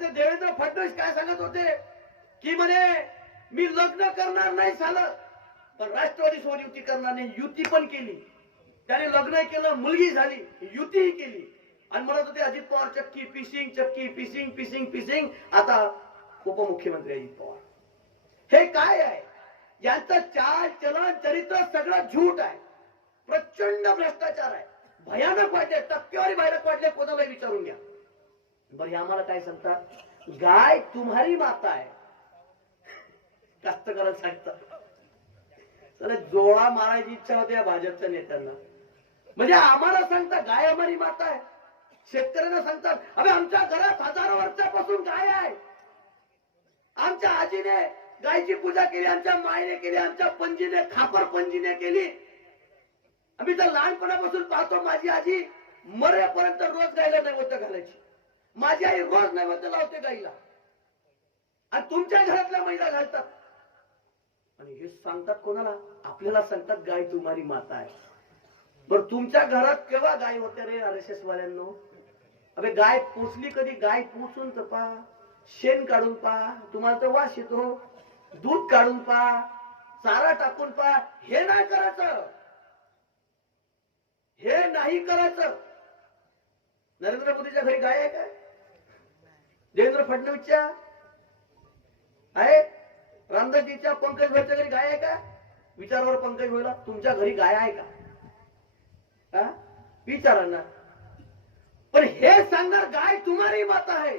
ते देवेंद्र फडणवीस काय सांगत होते? की म्हणे मी लग्न करणार नाही झालं पण राष्ट्रवादी सोबत युती करणार नाही. युती पण केली. त्याने लग्न केलं मुलगी झाली युतीही केली. आणि म्हणत होते अजित पवार चक्की पिसिंग चक्की पिसिंग पिसिंग पिसिंग आता उपमुख्यमंत्री अजित पवार. हे काय आहे? यांचं चाल चलन चरित्र सगळं झूट आहे. प्रचंड भ्रष्टाचार आहे. भयानक वाटले टक्केवारी भयानक वाटले कोणालाही विचारून घ्या. बरं आम्हाला काय सांगतात? गाय तुम्हारी माता आहे. कास्तकाराला सांगतात. तर जोळा मारायची इच्छा होती या भाजपच्या नेत्यांना. म्हणजे आम्हाला सांगता गाय आम्हारी माता आहे. शेतकऱ्यांना सांगतात अरे आमच्या घरात हजारो वर्षापासून गाय आहे. आमच्या आजीने गायची पूजा केली आमच्या मायने केली आमच्या पंजीने खापर पंजीने केली. आम्ही तर लहानपणापासून पाहतो माझी आजी मरेपर्यंत रोज गायला नाही होतं घालायची. माझी आई रोज नैवेद्य लावते गाईला. आणि तुमच्या घरातल्या महिला घालतात. आणि हे सांगतात कोणाला? आपल्याला सांगतात गाय तुम्हारी माता आहे. बर तुमच्या घरात केव्हा गाय होते रे आर एस एस वाल्यांनो अरे गाय पोचली कधी? गाय पोचून तर पा. शेण काढून पा. तुम्हाला तर वास येतो. दूध काढून पा. चारा टाकून पा. हे नाही करायचं. हे नाही करायचं. नरेंद्र मोदीच्या घरी गाय आहे काय? देवेंद्र फडणवीसच्या? आहे? रामदासजीच्या पंकज भाईच्या घरी गाय आहे का? विचारावर पंकज भाईला तुमच्या घरी गाय आहे का? विचारा ना. पण हे सांगणार गाय तुम्हारी माता आहे.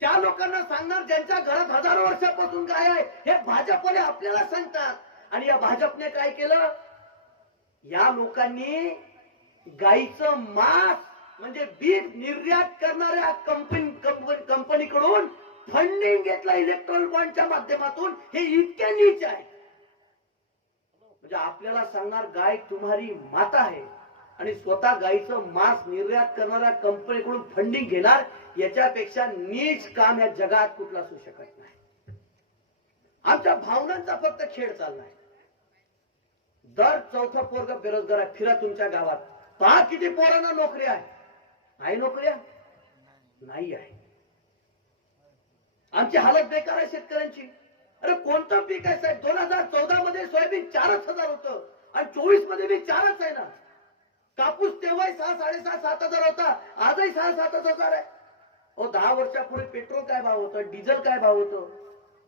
त्या लोकांना सांगणार ज्यांच्या घरात हजारो वर्षापासून गाय आहे हे भाजपने आपल्याला सांगतात. आणि या भाजपने काय केलं? या लोकांनी गायीचं मांस म्हणजे बीज निर्यात करणाऱ्या कंपनी कंपनीकडून फंडिंग घेतलं इलेक्ट्रॉनिक बॉन्डच्या माध्यमातून हे इतके नीच आहे. म्हणजे आपल्याला सांगणार गाय तुम्हारी माता आहे आणि स्वतः गायीचं मांस निर्यात करणाऱ्या कंपनीकडून फंडिंग घेणार याच्यापेक्षा नीच काम या जगात कुठलं असू शकत नाही. आमच्या भावनांचा फक्त खेळ चाललाय. दर चौथा पोरगा बेरोजगार आहे फिरा तुमच्या गावात. पहा किती पोरांना नोकरी आहे. आहे नोकऱ्या? नाही आहे. आमची हालत बेकार आहे शेतकऱ्यांची. अरे कोणतं पीक आहे साहेब? दोन हजार चौदा मध्ये सोयाबीन चारच हजार होतं आणि चोवीसमध्ये बी चारच आहे ना. कापूस तेव्हाही सहा साडेसहा सात हजार होता. आजही सहा सातच हजार आहे. अहो दहा वर्षापूर्वी पेट्रोल काय भाव होतं? डिझेल काय भाव होतं?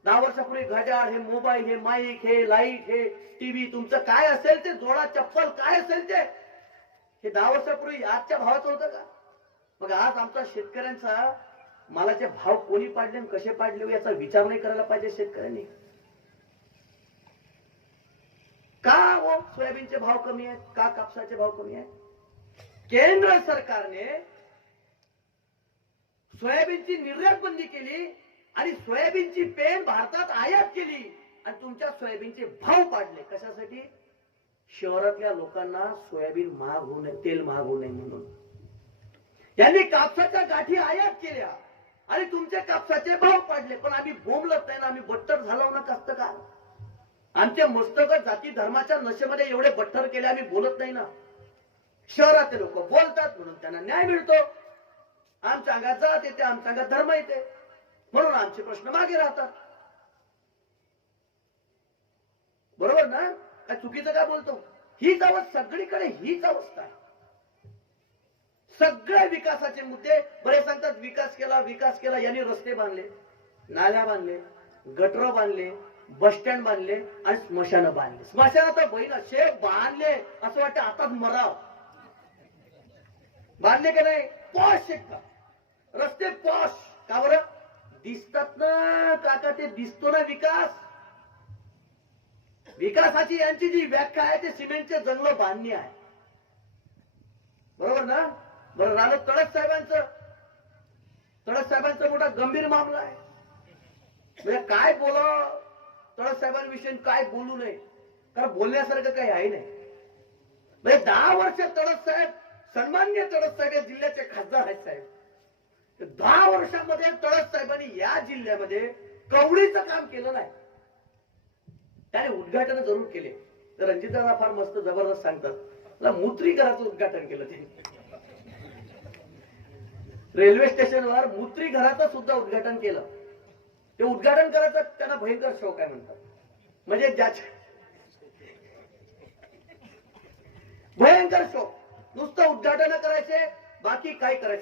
दहा वर्षापूर्वी घड्याळ हे मोबाईल हे माईक हे लाइट हे टीव्ही तुमचं काय असेल ते जोडा चप्पल काय असेल ते? हे दहा वर्षापूर्वी आजच्या भावाचं होतं का? मग आज आमचा शेतकऱ्यांचा मालाचे भाव कोणी पाडले कसे पाडले याचा विचार नाही करायला पाहिजे शेतकऱ्यांनी. का हो सोयाबीनचे भाव कमी आहेत? का कापसाचे भाव कमी आहेत? केंद्र सरकारने सोयाबीनची निर्यात बंदी केली आणि सोयाबीनची पेन भारतात आयात केली आणि तुमच्या सोयाबीनचे भाव पाडले. कशासाठी? शहरातल्या लोकांना सोयाबीन महाग होऊ नये तेल महाग होऊ नये म्हणून. यांनी कापसाच्या गाठी आयात केल्या. आणि तुमचे कापसाचे भाव पाडले. पण आम्ही बोंबलत नाही ना आम्ही बट्टर झालो ना कष्टकार आमचे मस्तक जाती धर्माच्या नशेमध्ये एवढे बट्टर केले आम्ही बोलत नाही ना. शहरातले लोक बोलतात म्हणून त्यांना न्याय मिळतो. आमच्या अंगात जात येते आमच्या अंगात धर्म येते. म्हणून आमचे प्रश्न मागे राहतात. बरोबर ना? काय चुकीचं काय बोलतो? हीच अवस्था सगळीकडे हीच अवस्था आहे. सगळे विकासाचे मुद्दे बरे सांगतात. विकास केला विकास केला यांनी रस्ते बांधले नाल्या बांधले गटर बांधले बस स्टँड बांधले आणि स्मशान बांधले. स्मशानात बहीण असे बांधले असं वाटतं आताच मराव. बांधले का नाही? पॉश एकदम रस्ते पॉश. का बरं? दिसतात ना काका ते दिसतो ना विकास. विकासाची यांची जी व्याख्या आहे ते सिमेंटचे जंगल बांधणी आहे. बरोबर ना? बरं राहिलं तडस साहेबांचं तडस साहेबांचा मोठा गंभीर मामला आहे. म्हणजे काय बोला तळस साहेबांविषयी काय बोलू नये? कारण बोलण्यासारखं काही आहे नाही. म्हणजे दहा वर्ष तळस साहेब सन्मान्य तळस साहेब या जिल्ह्याचे खासदार आहेत साहेब. दहा वर्षामध्ये तळस साहेबांनी या जिल्ह्यामध्ये कवडीचं काम केलं नाही. त्याने उद्घाटन जरूर केले. तर रणजितदादा फार मस्त जबरदस्त सांगतात. मुत्री घराचं उद्घाटन केलं त्यांनी. रेल्वे स्टेशनवर मुत्री घराचं सुद्धा उद्घाटन केलं. ते उद्घाटन करायचं त्यांना भयंकर शौक आहे म्हणतात. म्हणजे ज्याच्या भयंकर शौक. नुसतं उद्घाटन करायचे बाकी काय करायचं?